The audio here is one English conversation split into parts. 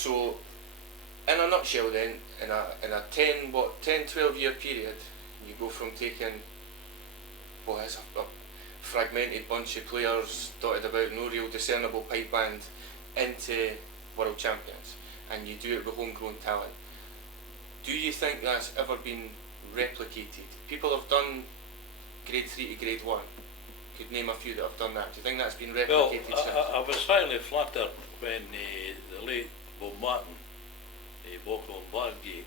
So, in a nutshell then, in a 12 year period, you go from taking what is a fragmented bunch of players dotted about, no real discernible pipe band, into world champions, and you do it with homegrown talent. Do you think that's ever been replicated? People have done grade 3 to grade 1. Could name a few that have done that. Do you think that's been replicated since? I was highly flattered when the late Bob Martin, Bockle and Bargate,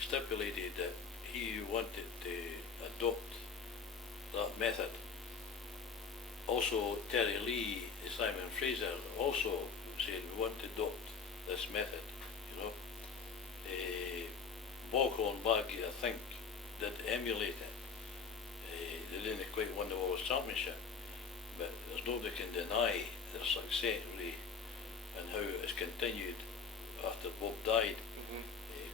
stipulated that he wanted to adopt that method. Also, Terry Lee, Simon Fraser also said we want to adopt this method. You know, Bockle and Bargate, I think, did emulate it. They didn't quite win the World Championship, but there's nobody can deny their success really, and how it has continued after Bob died.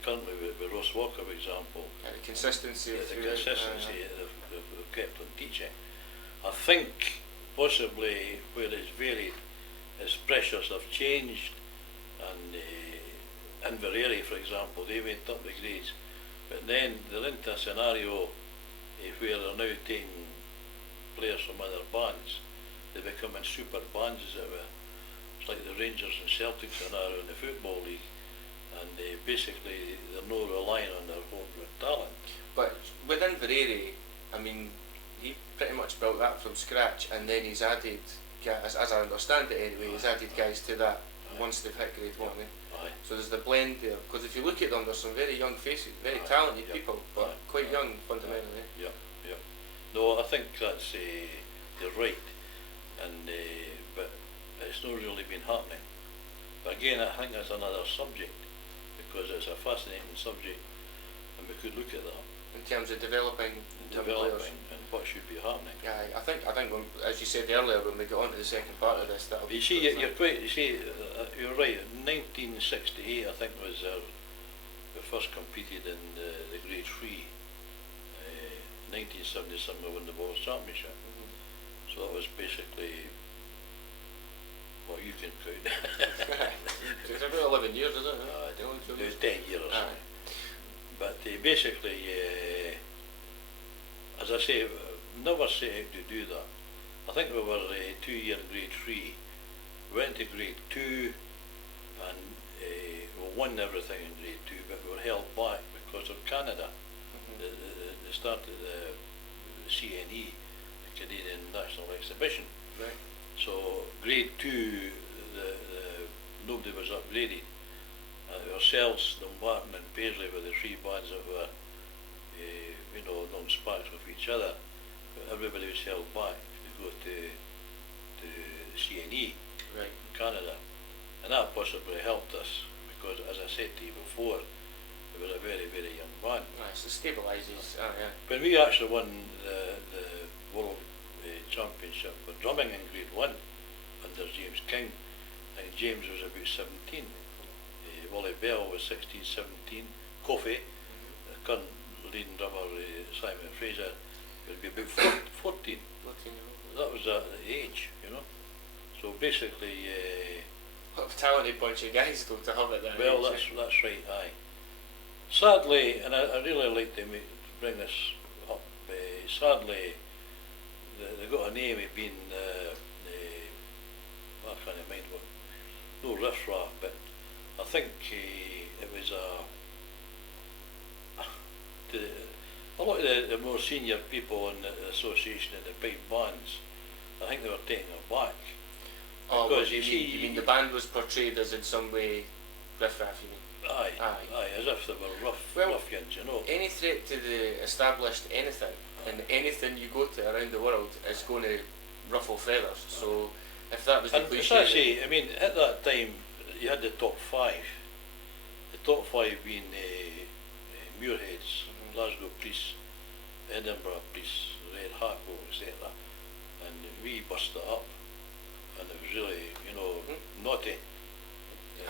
Currently with Ross Walker, for example, the consistency that they've kept on teaching. I think possibly where it's varied is pressures have changed, and Inverary, for example, they went up the grades, but then they're into a scenario where they're now taking players from other bands. They're becoming super bands, as it were. It's like the Rangers and Celtic scenario in the Football League, and basically they're not relying on their homegrown talent. But with Inverary, I mean, he pretty much built that from scratch, and then he's added, as I understand it anyway, he's added guys to that once they've hit grade 1. So there's the blend there, because if you look at them, there's some very young faces, very talented people, but quite young fundamentally. Yeah. No, I think that's you're right, and but it's not really been happening. But again, I think that's another subject, because it's a fascinating subject, and we could look at that in terms of developing players and what should be happening. Yeah, I think when, as you said earlier, when we get on to the second part of this, that'll be. You see, you're right. 1968, I think, was we first competed in the grade 3. 1977 we won the World Championship. So that was basically what you can count. It's about 11 years, isn't it? It was 10 years or something. But basically, as I say, never set out to do that. I think we were 2 year grade 3, went to grade 2, and we won everything in grade 2, but we were held back because of Canada. They started the CNE, the Canadian National Exhibition. Right. So grade 2, nobody was upgraded. Ourselves, Dumbarton and Paisley were the 3 bands that were, non-sparks with each other, but everybody was held back to go to the CNE, right, in Canada, and that possibly helped us, because as I said to you before, we were a very, very young band. So it stabilises. When we actually won the World Championship for drumming in grade 1 under James King, I think James was about 17, Wally Bell was 16, 17, Coffey, the current leading drummer Simon Fraser, would be about 14. That was the age, So basically, what a talented bunch of guys though to have it that well, age. that's right, aye. Sadly, and I really like to bring this up, sadly, they got a name of being, I can't mind what, no riffraff, but I think it was a lot of the more senior people in the association and the big bands, I think they were taking it back. Oh, because you mean the band was portrayed as in some way riffraff, you mean? Aye, as if they were ruffians, Any threat to the established anything, and anything you go to around the world is going to ruffle feathers. So if that was the cliche. And I mean, at that time you had the top 5. The top 5 being Muirheads, Glasgow Police, Edinburgh Police, Red Harpo, etc. And we burst it up, and it was really, naughty.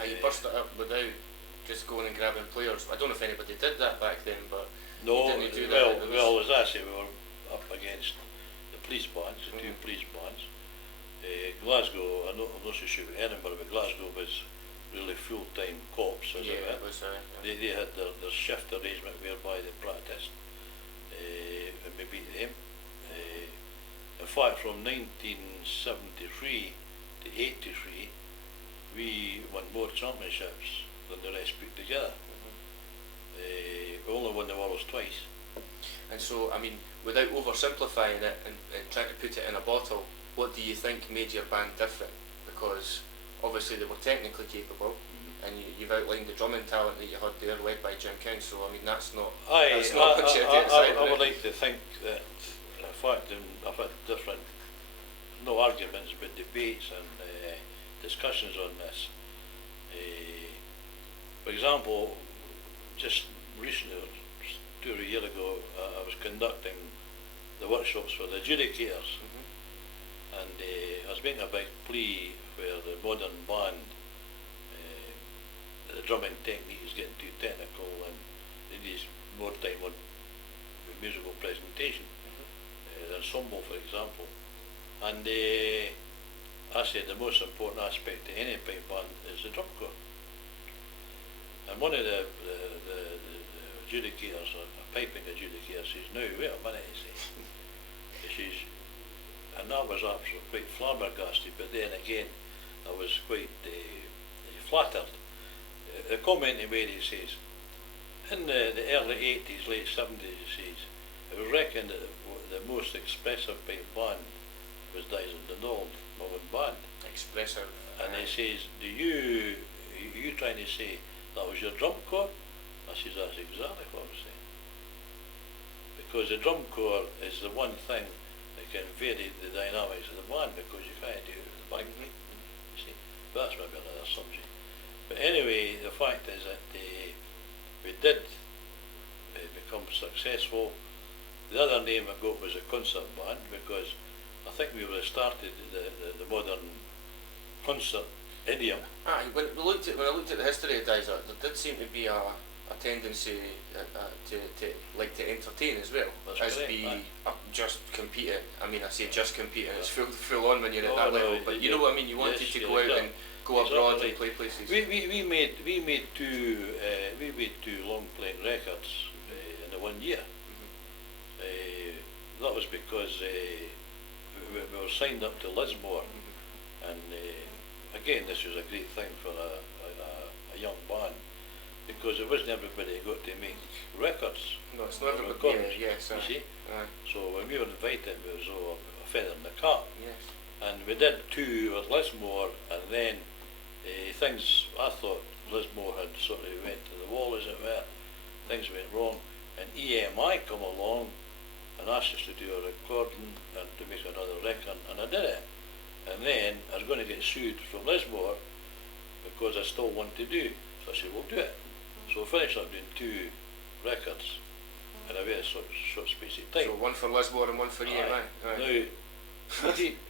You burst it up without just going and grabbing players. I don't know if anybody did that back then, but no. You didn't do that. Well, as I say, we were up against the police bands, the 2 police bands. Glasgow, I'm not so sure about Edinburgh, but Glasgow was really full-time corps, as it were. It was, They had their shift arrangement whereby they practiced, and we beat them. In fact, from 1973 to 83, we won more championships than the rest put together. We only won the Worlds twice. And so, I mean, without oversimplifying it and trying to put it in a bottle, what do you think made your band different? Because obviously they were technically capable, and you've outlined the drumming talent that you had there, led by Jim King. So, I mean, that's not much to decide. I would like to think that, in fact, I've had different, no arguments, but debates and discussions on this. For example, just recently, 2 or 3 years ago, I was conducting the workshops for the adjudicators, and I was making a big plea for the modern band. The drumming technique is getting too technical, and it needs more time on musical presentation. The ensemble, for example, and I said the most important aspect to any pipe band is the drum corps. And one of the adjudicators, a piping adjudicator, says, "No, wait a minute," he says. And I was absolutely quite flabbergasted, but then again, I was quite flattered. The comment he made, he says, in the early 80s, late 70s, he says, it was reckoned that the most expressive pipe band was Dysart and Old, my own band. Expressive. And he says, are you trying to say that was your drum corps? I says, that's exactly what I was saying. Because the drum corps is the one thing that can vary the dynamics of the band, because you can't do it with the back. You see, but that's maybe another subject. But anyway, the fact is that we did become successful. The other name I got was a concert band, because I think we would have started the modern concert idiom. When I looked at the history of Dysart, there did seem to be a tendency to like to entertain as well, That's correct, just competing. I mean, I say just competing, it's full on when you're at that level, but you know what I mean, you wanted to go out and go abroad and play places. We made two long playing records in the 1 year. That was because we were signed up to Lismore, and again, this was a great thing for a young band, because it wasn't everybody who got to make records. No, it's not everybody. Yes, you see. So when we were invited, it was a feather in the cap. Yes. And we did 2 at Lismore, and then things, I thought Lismore had sort of went to the wall, as it were. Things went wrong, and EMI come along and asked us to do a recording and to make another record, and I did it. And then I was going to get sued from Lismore because I still want to do. So I said, we'll do it. So I finished up doing 2 records in a very short space of time. So one for Lismore and one for EMI. Now, you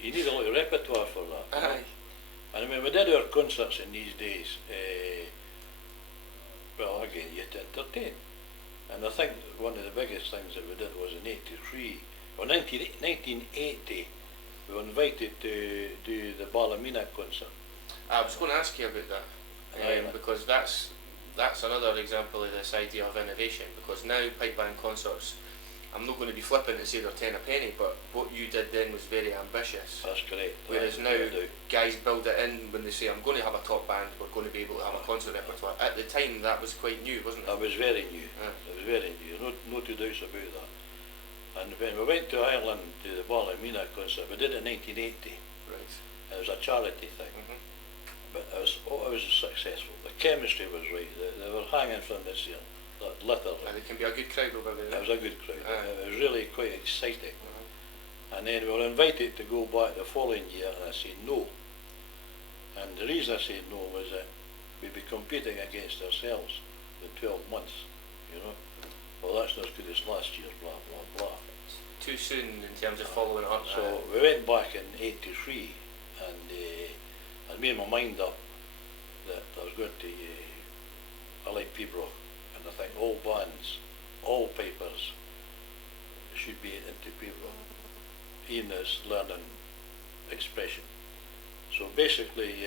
need a lot of repertoire for that. Aye. And when we did our concerts in these days, well, again, you had to entertain. And I think one of the biggest things that we did was in 1980, we were invited to do the Ballymena concert. I was going to ask you about that, because that's another example of this idea of innovation, because now pipe band concerts, I'm not going to be flippant and say they're 10 a penny, but what you did then was very ambitious. That's correct. Whereas now guys build it in when they say, I'm going to have a top band, we're going to be able to have a concert repertoire. At the time that was quite new, wasn't it? That was very new. It was very new, no two doubts about that. And when we went to Ireland to the Ballymena concert, we did it in 1980. Right. It was a charity thing. But it was successful. The chemistry was right. They were hanging from this year, literally. And it can be a good crowd over there. It was a good crowd. It was really quite exciting. And then we were invited to go back the following year, and I said no. And the reason I said no was that we'd be competing against ourselves in 12 months, you know. Well, that's not as good as last year, blah, blah, blah. Too soon in terms of following up. So we went back in 83, and I made my mind up that I was going to, I like Peabrook, and I think all bands, all pipers should be into Peabrook, in this learning expression. So basically,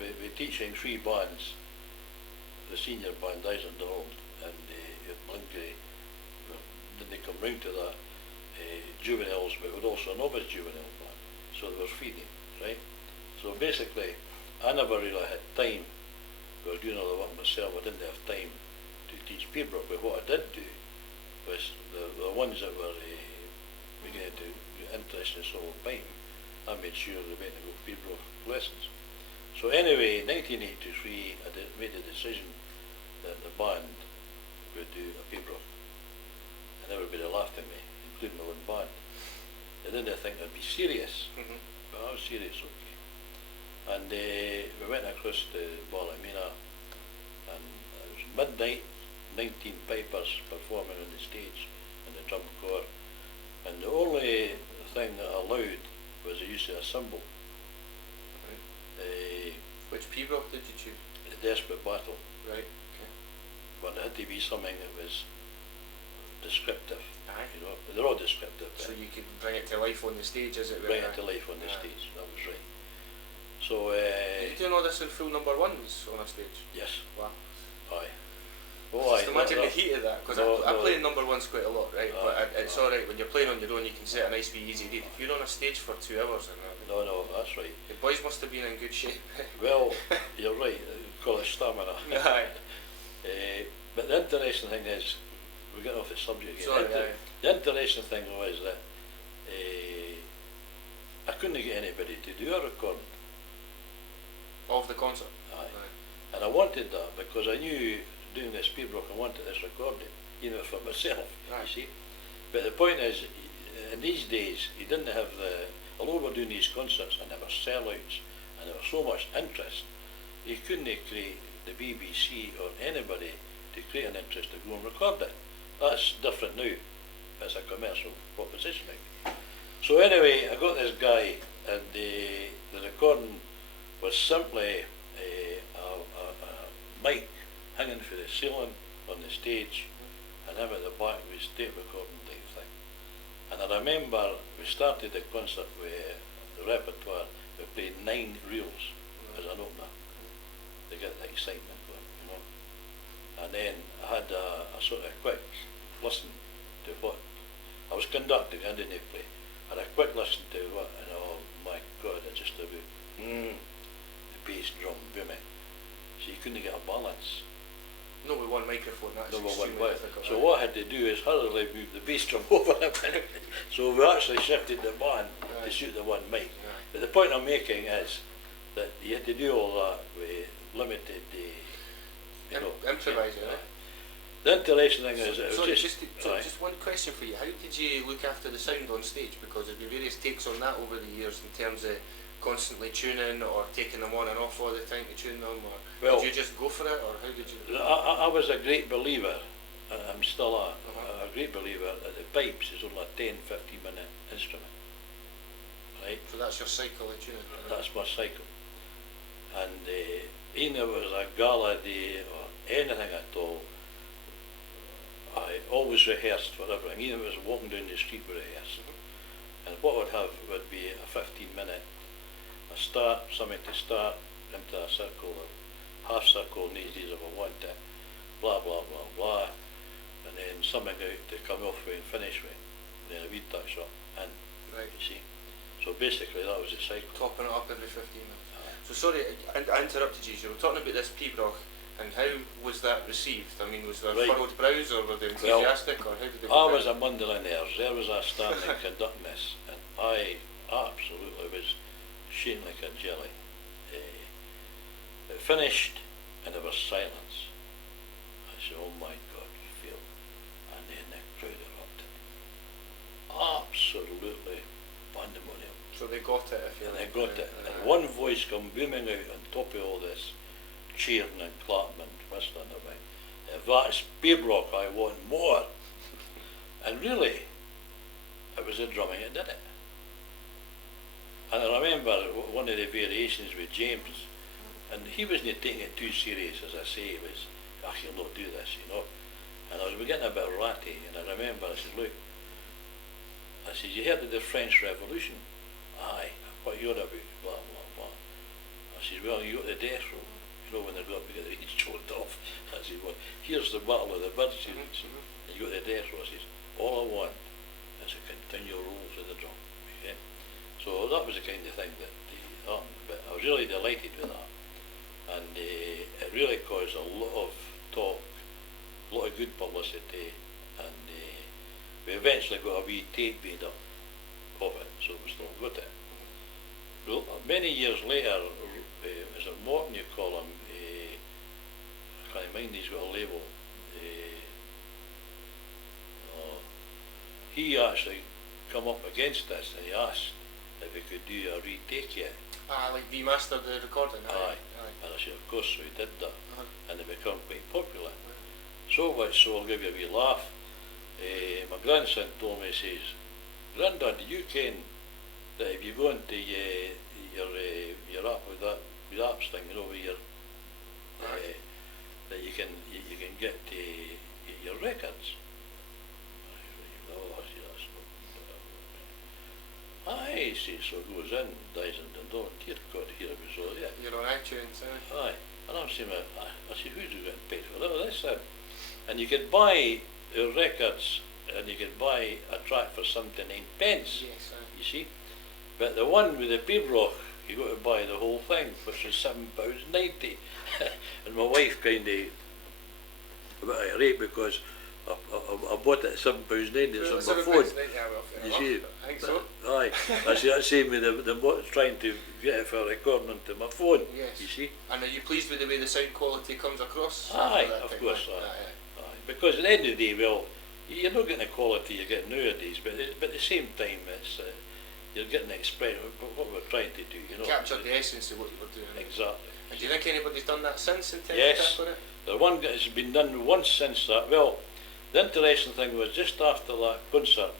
we're teaching 3 bands, the senior band, Dysart and Blinkley, then they come round to that, juveniles, but we're also a novice juvenile band, so there was feeding, right? So basically, I never really had time. I was doing all the work myself. I didn't have time to teach Peterborough, but what I did do was the ones that were beginning to get interested in solo piping, I made sure they went to go Peterborough lessons. So anyway, in 1983, I made a decision that the band would do a Peterborough. And everybody laughed at me, including my own band. They didn't think I'd be serious, but I was serious, okay. And we went across to Ballymena, and it was midnight, 19 pipers performing on the stage in the drum corps, and the only thing that I allowed was the use of a cymbal. Right. Which Peterborough did you choose? The Desperate Battle. Right, okay. But it had to be something that was descriptive. Aye. You know, they're all descriptive. So you could bring it to life on the stage, as it were. Bring it to life on the stage, that was right. So, are you doing all this in full number ones on a stage? yes. Wow. Aye. Oh, Just imagine the heat of that, because I play number ones quite a lot, right? But it's aye. alright when you're playing on your own, you can set a nice wee easy read. If you're on a stage for 2 hours and that, No, that's right. the boys must have been in good shape. Well, you're right, call it stamina. Aye. But the interesting thing is, we're getting off the subject again. Sorry, The interesting thing was that I couldn't get anybody to do a recording. Of the concert. Aye. And I wanted that because I knew doing this Peterborough, I wanted this recorded, you know, for myself, Right. you see. But the point is, in these days, you didn't have although we're doing these concerts and there were sellouts and there was so much interest, you couldn't create the BBC or anybody to create an interest to go and record it. That's different now. It's a commercial proposition. So anyway, I got this guy, and the recording was simply a mic hanging from the ceiling on the stage, and him at the back was tape recording type thing. And I remember we started the concert with the repertoire. We played 9 reels as an opener to get the excitement going, you know. And then I had a sort of quick listen to what I was conducting. I didn't play. I had a quick listen to what, and oh my God, I just about the bass drum booming. So you couldn't get a balance. No, with one microphone, that's No, with one extremely mic. difficult. So what I had to do is hurriedly move the bass drum over a bit. So we actually shifted the band to suit the one mic. But the point I'm making is that you had to do all that with limited, improvising, right? The interesting thing is, Sorry, just one question for you. How did you look after the sound on stage? Because there's been various takes on that over the years in terms of constantly tuning or taking them on and off all the time to tune them, or did you just go for it, or how did you? I was a great believer, and I'm still a great believer, that the pipes is only a 10-15 minute instrument, right? So that's your cycle of tuning? That's my cycle. And even if it was a gala day or anything at all, I always rehearsed for everything. Even if it was walking down the street, we rehearsed. And what would have would be a 15-minute, a start, something to start into a circle, or half circle in these days if I want it, blah blah blah blah, and then something out to come off with and finish with, and then a wee touch up, and right. You see. So basically that was the cycle. Topping it up every 15 minutes. So sorry, I interrupted you. You were talking about this Peterborough, and how was that received? I mean, was there furrowed brows, or were they enthusiastic, or how did they? I was a bundle of nerves. There was I standing conducting this, and I absolutely was shaking like a jelly. It finished, and there was silence. I said, "Oh my God, you feel?" And then the crowd erupted. Absolutely pandemonium. So they got it, if you And like. they got it. And one voice come booming out on top of all this, cheering and clapping and whistling away. If that's Peterborough, I want more. And really, it was the drumming that did it. And I remember one of the variations with James, and he wasn't taking it too serious, as I say. He was, he'll not do this, you know. And I was getting a bit ratty, and I remember, I said, look, I said, you heard of the French Revolution? Aye, what you're about, blah, blah, blah. I says, well, you got the death row. You know, when they've got to get their heads chopped off. I said, well, here's the battle of the birds. And you got the death row. I says, all I want is a continual roll to the drum. Okay? So that was the kind of thing that happened. But I was really delighted with that. And it really caused a lot of talk, a lot of good publicity, and we eventually got a wee tape made up of it, so we still got it. Well, many years later, is it Morton you call him? I can't mind, he's got a label. He actually come up against this and he asked if we could do a retake yet. Like remaster the recording. Aye. And I said, of course we did that, and they become quite popular. So much so, I'll give you a wee laugh. My grandson told me, he says, Grandad, do you ken that if you go into your app with that with apps thing, you know, with your that you can get your records. Aye, see, so it goes in, Dysart and don't, dear God, here it was all, yeah. You're on iTunes, Aye, and I'm saying, I said, who's getting paid for that? Well, this and you can buy records, and you can buy a track for 79 pence, yes, you see. But the one with the Pibroch, you got to buy the whole thing, which is £7.90. And my wife kind of got a rate because I bought it at £7.90, it's on my phone. You see, I think so. Aye, I see that same with the trying to get it for recording onto my phone. Yes. You see. And are you pleased with the way the sound quality comes across? Aye, of course. Aye. Because at the end of the day, well, you're not getting the quality you get nowadays, but at the same time, it's you're getting the expression of what we're trying to do. You know. Capture the essence of what you were doing. Exactly. And do you think anybody's done that since in Yes. on it? The one that has been done once since that. Well, the interesting thing was just after that concert,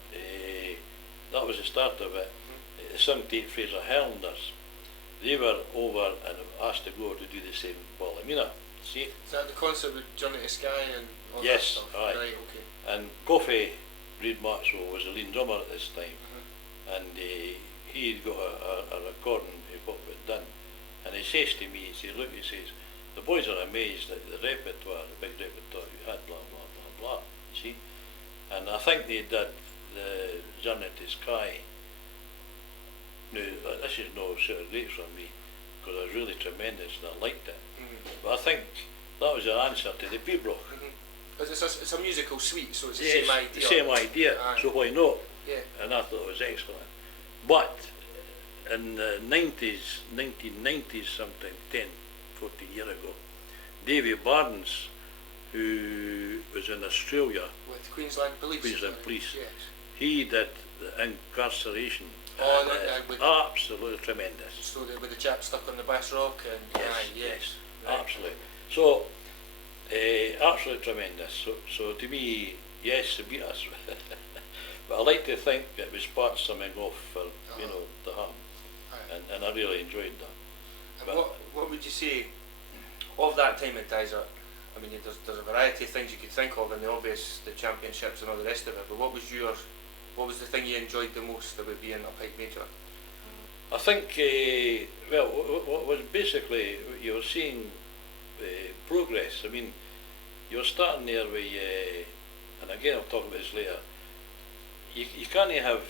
that was the start of it, the 78 Fraser Highlanders, they were over and asked to go to do the same in Ballymena. See? Is that the concert with Journey to Sky and all that Yes, stuff? aye. Right, okay. And Coffey, Reid Maxwell, was the lead drummer at this time, and he'd got a recording of what we'd done. And he says to me, he says, look, he says, the boys are amazed at the repertoire, the big repertoire you had, blah, blah, blah, blah, you see. And I think they did the Journey to Sky. Now, this is no sort of great from me, because it was really tremendous and I liked it. But I think that was the answer to the Pibroch. It's a musical suite, so it's the Yes, same idea. the same idea, Aye. so why not? Yeah. And I thought it was excellent. But in the 90s, 1990s sometime, 10, 14 years ago, Davy Barnes, who was in Australia, With Queensland Police. Queensland Police, Yes. he did the incarceration. Oh, and no, it's with absolutely tremendous. So with the chap stuck on the bass rock and Yes, Right. absolutely. So, absolutely tremendous. So to me, yes, it beat us. But I like to think it was part of something off for, you know, the harm. Aye. And I really enjoyed that. And But what would you say of that time at Dysart? I mean, there's a variety of things you could think of, and the obvious, the championships and all the rest of it. But what was the thing you enjoyed the most about being a Pike Major? I think, well, what was basically, you were seeing progress. I mean, you were starting there with, and again I'll talk about this later, you can't have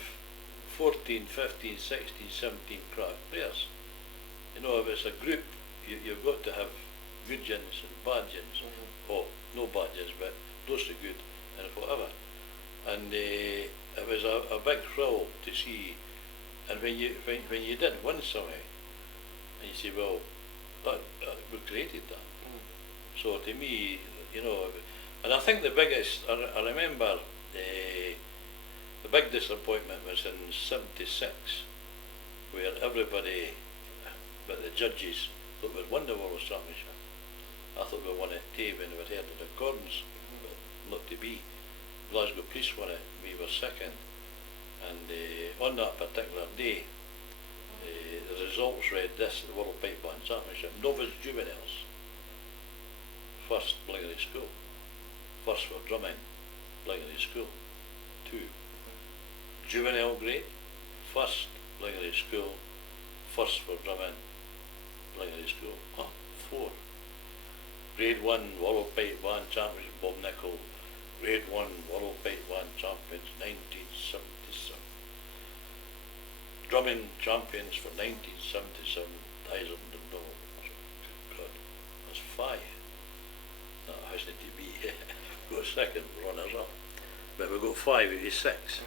14, 15, 16, 17 crack players. You know, if it's a group, you've got to have good gins and bad gins. Oh, no bad gins, but those are good and whatever. And it was a big thrill to see. And when you did win something, and you say, well, we created that. So to me, you know, and I think the biggest, I remember the big disappointment was in '76, where everybody, but the judges, thought we'd won the World Championship. I thought we won it when we heard the recordings, but not to be. Glasgow Police won it, we were second. And on that particular day, the results read this: the World Pipe Band Championship, novice juveniles, first Bliggery School, first for drumming, Bliggery School, 2. Juvenile grade, first Bliggery School, first for drumming, primary school. Oh, 4. Grade 1 World Pipe Band Champions, Bob Nicol. Grade 1 World Pipe Band Champions, 1977. Drumming Champions for 1977, Dysart and all. God, that's 5. That has to be got second runners up. But we got 5 out of 6.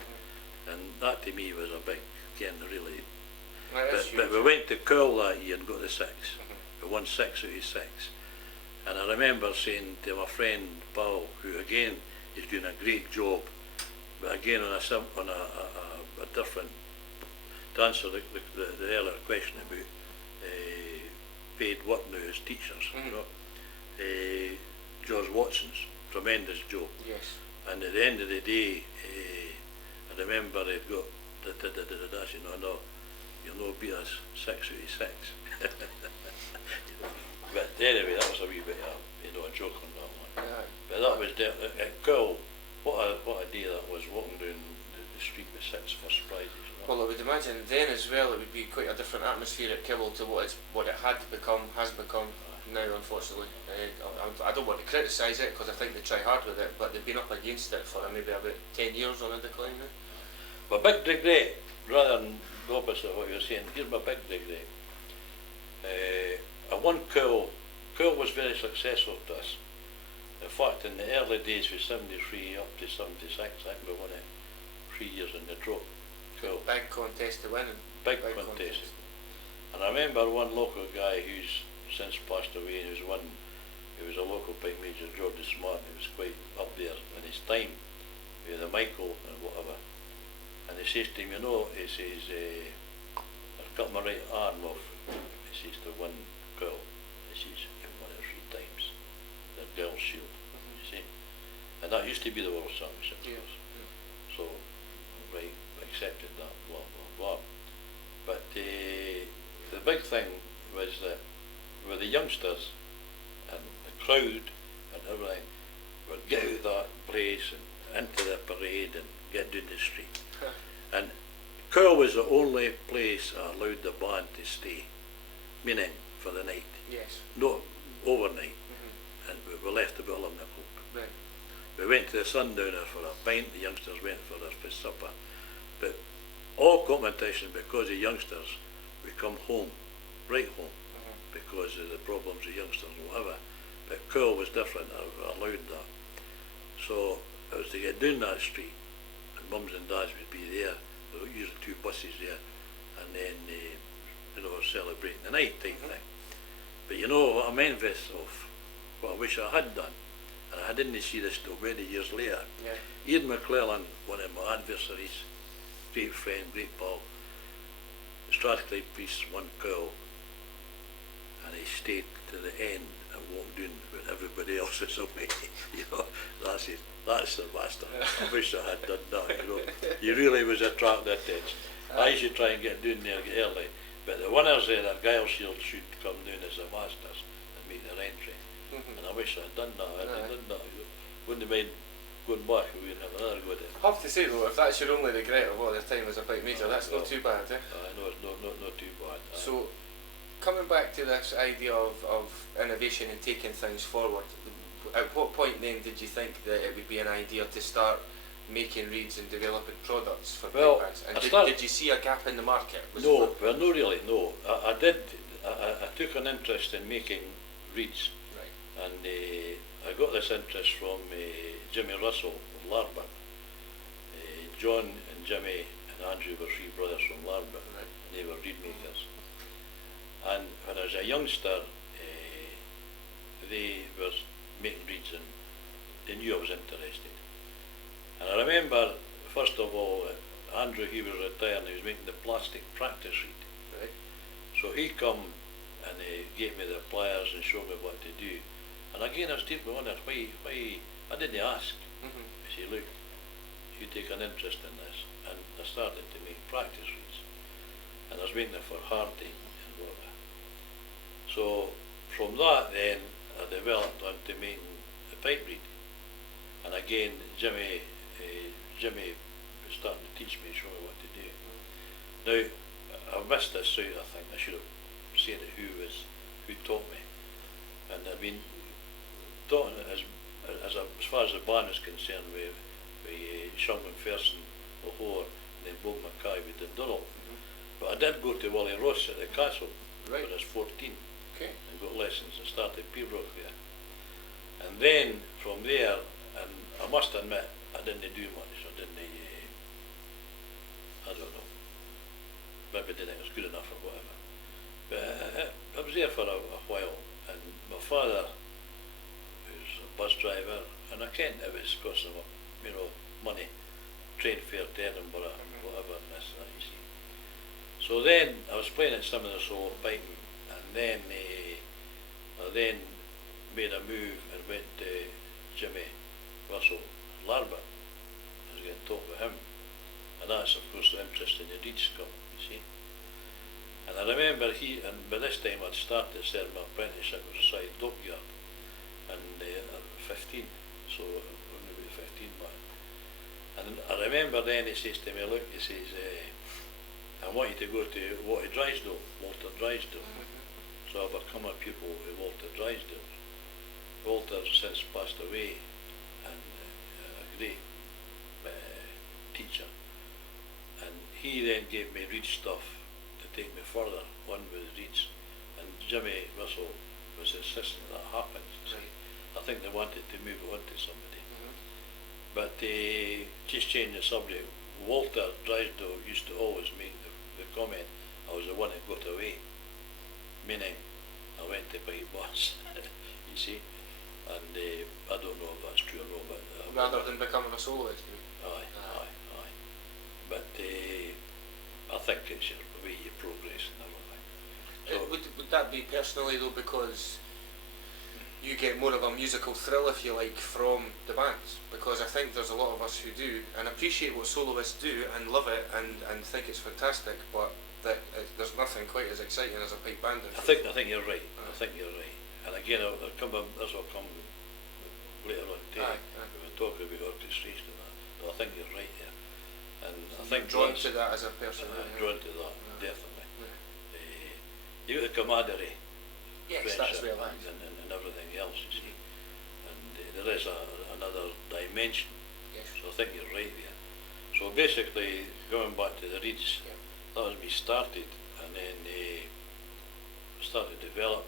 And that to me was a big, again, really. But we went to Cool that year and got the 6. We won 6 out of 6. And I remember saying to my friend Paul, who again is doing a great job, but again on a different, to answer the earlier question about paid work now as teachers, you know, George Watson's tremendous job. Yes. And at the end of the day, I remember they'd got I said, no, you'll not beat us 6 out of 6. But anyway, that was a wee bit a joke on that one. Yeah. But that was cool. What a day that was, walking down the street with 6 first prizes. You know? Well, I would imagine then as well it would be quite a different atmosphere at Kibble to what it has become now, unfortunately. I don't want to criticise it because I think they try hard with it, but they've been up against it for maybe about 10 years on a decline now. My big regret, rather than the opposite of what you were saying, here's my big regret. I won Cool. Cool was very successful to us. In fact, in the early days from 73 up to 76, I think we won it 3 years in the drop. Cool. Big contest to win. Big contest. And I remember one local guy who's since passed away, and he was a local pipe major, George Smart, and he was quite up there in his time with the Michael and whatever. And he says to him, you know, he says, I've cut my right arm off. He says to one girl, he says, you won it 3 times. The girl's shield, you see. And that used to be the World Championship, of course. So, right, accepted that, blah, blah, blah. But the big thing was that with the youngsters and the crowd and everything, would get out of that place and into the parade and get down the street. And Cool was the only place I allowed the band to stay, meaning for the night. Yes. Not overnight. And we were left to Ballymena. Right. We went to the Sundowner for a pint, the youngsters went for supper. But all competition, because of youngsters, we come home, right home, because of the problems of youngsters and whatever. But Cool was different, I allowed that. So it was to get down that street, and mums and dads would be there, there were usually 2 buses there, and then you know, celebrating the night type thing. But you know what I'm envious of, what I wish I had done, and I didn't see this till many years later. Yeah. Ian McClellan, one of my adversaries, great friend, great pal, Strathclyde Priest won Cool, and he stayed to the end and walked in when everybody else is away. You know, that's the master. I wish I had done that, you know. He really was attracted attention. I used to try and get down there early, but the winners there at Gyle Shield should come down as the masters and make their entry. And I wish I'd done that. I'd done that. Wouldn't have mind going back and we'd have another go at it. I have to say though, if that's your only regret of all the time as a pipe major, that's not too bad, eh? I know it's not too bad. So, coming back to this idea of innovation and taking things forward, at what point then did you think that it would be an idea to start making reeds and developing products for pipe bands? And did you see a gap in the market? No, well, no really, no. I took an interest in making reeds. Right. And I got this interest from Jimmy Russell of Larbour. John and Jimmy and Andrew were 3 brothers from Larbour. Right. They were reed makers. And when I was a youngster, they were making reeds and they knew I was interested. And I remember, first of all, Andrew, he was retired and he was making the plastic practice reed. Right. So he come and he gave me the pliers and showed me what to do. And again, I was deeply wondering why I didn't ask. I said, look, you take an interest in this. And I started to make practice reeds. And I was making them for Hardy and whatever. So from that then, I developed onto making the pipe reed. And again, Jimmy was starting to teach me, show me what to do. Now, I missed this out, I think. I should have said it, who was who taught me. And I mean, taught as far as the band is concerned, with Sean McPherson, Lahore, and then Bob Mackay with Dundonald. But I did go to Wally Ross at the castle when I was 14 Okay. and got lessons and started Pembroke there. And then from there, and I must admit, I didn't do much. I didn't, I don't know, maybe didn't think it was good enough or whatever. But I was there for a while, and my father, who's a bus driver, and I can't it was because of, money, train fare to Edinburgh, whatever, and this and that, you see. So then I was playing in some of the solo piping, and then I then made a move and went to Jimmy Russell Larber. I was going to talk with him, and that's of course the interest in the Reeds Cup, you see. And I remember by this time I'd started serving my apprenticeship as a side dockyard, and at 15, so only about 15 back. And I remember then he says to me, look, he says, I want you to go to Walter Drysdale. So I've become a pupil with Walter Drysdale. Walter's since passed away, and a great teacher. And he then gave me Reeds stuff to take me further on with Reeds. And Jimmy Russell was the assistant. That happened. I think they wanted to move on to somebody. But just change the subject, Walter Drysdale used to always make the comment, I was the one that got away, meaning I went to buy bus, you see, and I don't know if that's true or not, but rather than becoming a soloist. Aye. But I think it's the way you progress and everything. So Would that be personally though, because you get more of a musical thrill, if you like, from the bands? Because I think there's a lot of us who do and appreciate what soloists do and love it and think it's fantastic, but that there's nothing quite as exciting as a pipe band. I think you're right. I think you're right. And again, this will come later on today when we talk about orchestration and that. But I think you're right there. And I think drawn to that as a person. Drawn to that, definitely. You got the camaraderie. Yes, that's real life. And everything else, you see. And there is another dimension. Yes. So I think you're right there. So basically, going back to the Reeds, that was me started, and then started to develop,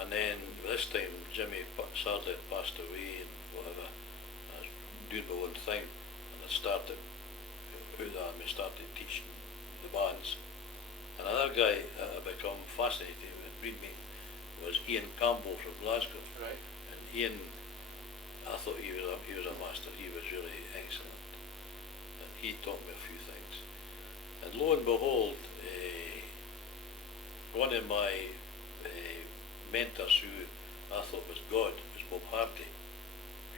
and then this time Jimmy sadly had passed away and whatever. I was doing my own thing, and I started out that and started teaching the bands. Another guy that I become fascinated with reading me was Ian Campbell from Glasgow. Right. And Ian, I thought he was a master. He was really excellent, and he taught me a few things. And lo and behold, one of my mentors who I thought was God was Bob Hardy,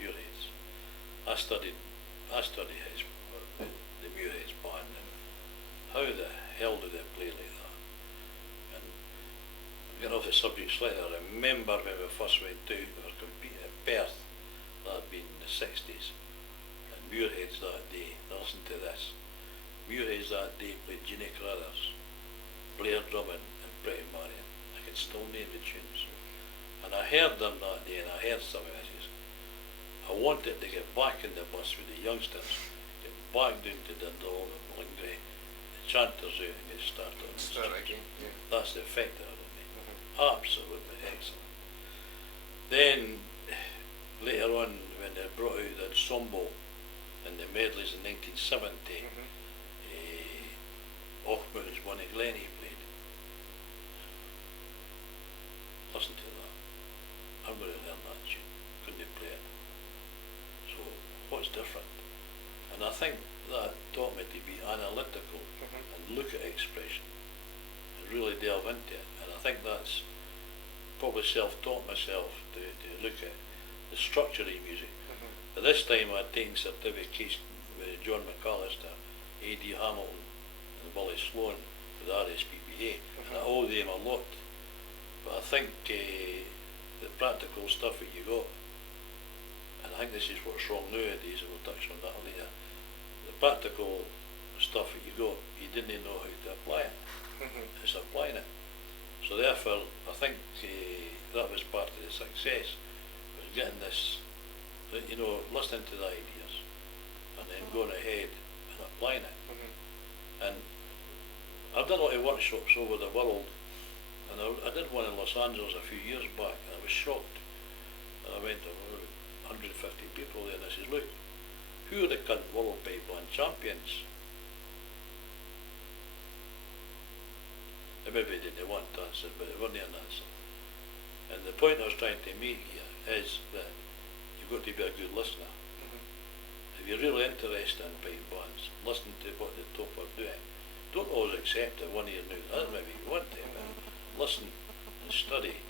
Muirheads. I studied his the Muirheads band, and how the hell did they play like that? And getting off the subject slightly, I remember when we first went out, we were competing at Perth. That had been in the 60s, and Muirheads that day. Now listen to this. Muirheads that day played Ginny Carruthers, Blair Drummond, and Pretty Marion. I can still name the tunes. And I heard them that day, and I heard some of it. I wanted to get back in the bus with the youngsters, get back down to Dundonald and Lingray, the chanters out and get started on the Start again. Yeah. That's the effect that had on me. Absolutely excellent. Then later on, when they brought out the ensemble and the medleys in 1970, Ochmuir's One of Glennie played. Listen to that. I'm going to learn that tune. Couldn't play it. So what's different? And I think that taught me to be analytical and look at expression and really delve into it. And I think that's probably self-taught myself to look at the structure of music. At this time I'd taken certificates with John McAllister, A.D. Hamilton and Willie Sloan with RSPBA, and I owe them a lot. But I think the practical stuff that you got, and I think this is what's wrong nowadays, and we'll touch on that later, the practical stuff that you got, you didn't know how to apply it. It's applying it. So therefore, I think that was part of the success, was getting this, you know, listening to the ideas, and then going ahead and applying it. And I've done a lot of workshops over the world, and I did one in Los Angeles a few years back, and I was shocked. And I went to 150 people there, and I said, look, who are the current world pipe band champions? And maybe they didn't want to answer, but it wasn't an answer. And the point I was trying to make here is that you've got to be a good listener. If you're really interested in pipe bands, listen to what the top are doing. Don't always accept that one of your new, that's maybe you want to, but listen and study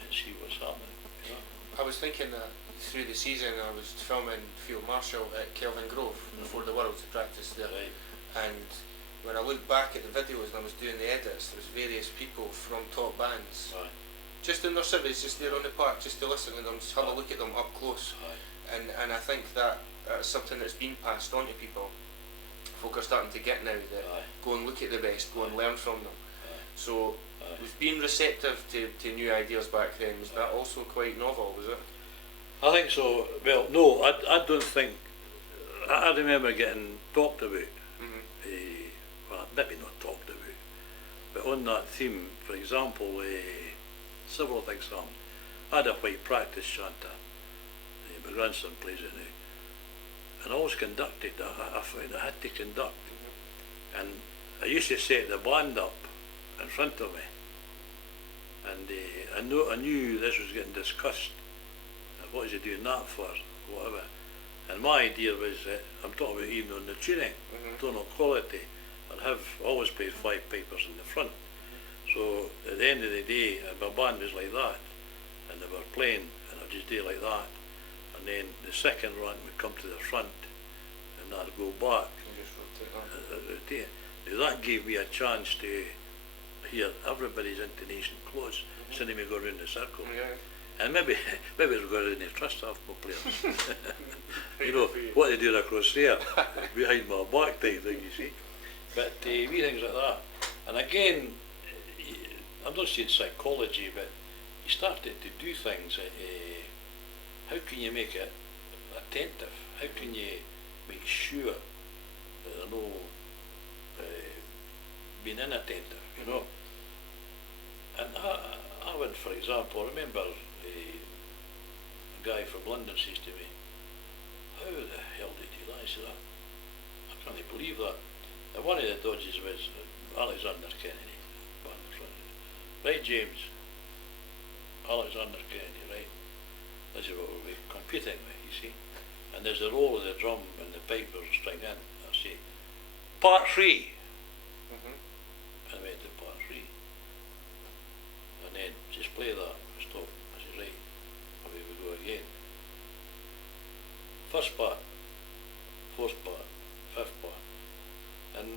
and see what's happening. You know? I was thinking that through the season I was filming Field Marshal at Kelvin Grove before the Worlds to practice there. Right. And when I looked back at the videos and I was doing the edits, there was various people from top bands. Right. Just in their civvies, just there on the park, just to listen to them, just have a look at them up close. Right. And I think that something that's been passed on to people. Folk are starting to get now that go and look at the best, go and learn from them. So was being receptive to new ideas back then, was that also quite novel, was it? I think so. Well, no, I don't think, I remember getting talked about, well maybe not talked about, but on that theme, for example, several things happened. I had a white practice chanter, my grandson plays it now, and I always conducted. I found I had to conduct, and I used to set the band up in front of me, and I knew this was getting discussed. What is he doing that for? Whatever. And my idea was that I'm talking about even on the tuning, tonal quality. I'd always played 5 pipers in the front. So at the end of the day, my band was like that, and they were playing, and I'd just do it like that. And then the second run would come to the front, and I'd go back. Rotate. Now that gave me a chance to hear everybody's intonation close, instead of me go around the circle. And maybe it's because I didn't trust half my players. You know, what they do across there, behind my back type thing, you see. But wee things like that. And again, I'm not saying psychology, but you started to do things that, how can you make it attentive? How can you make sure that they're no being inattentive, you know? And I went, for example, I remember a guy from London says to me, how the hell did you do that? I said, I can't believe that. And one of the dodges was Alexander Kennedy. Right, James? Alexander Kennedy, right? This is what we'll be competing with, you see. And there's the roll of the drum and the pipers string in. I say, part 3. And I went to part 3. And then just play that, stop. I said, right, away we go again. First part, fourth part, fifth part. And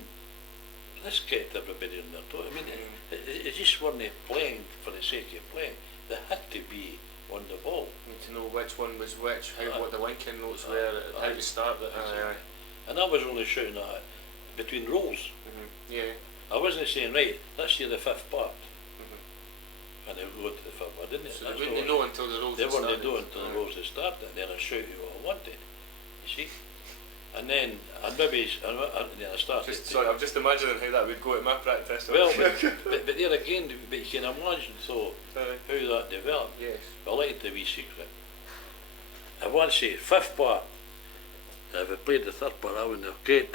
this kept everybody on their toes. I mean, it just weren't playing for the sake of playing. They had to be on the ball. You need to know which one was which, what the linking notes were, how to start it. And I was only shouting at between rolls. I wasn't saying, right, let's hear the fifth part. And they would go to the fifth part, didn't it? So they wouldn't know until the rolls started. They started. wouldn't know until the rolls had started, and then I shout you what I wanted. You see? And then, and then I started. Sorry, I'm just imagining how that would go at my practice. Well, but there again, but you can imagine how that developed. Yes. I like the wee secret. I want to say, fifth part, if I played the third part, I wouldn't have great.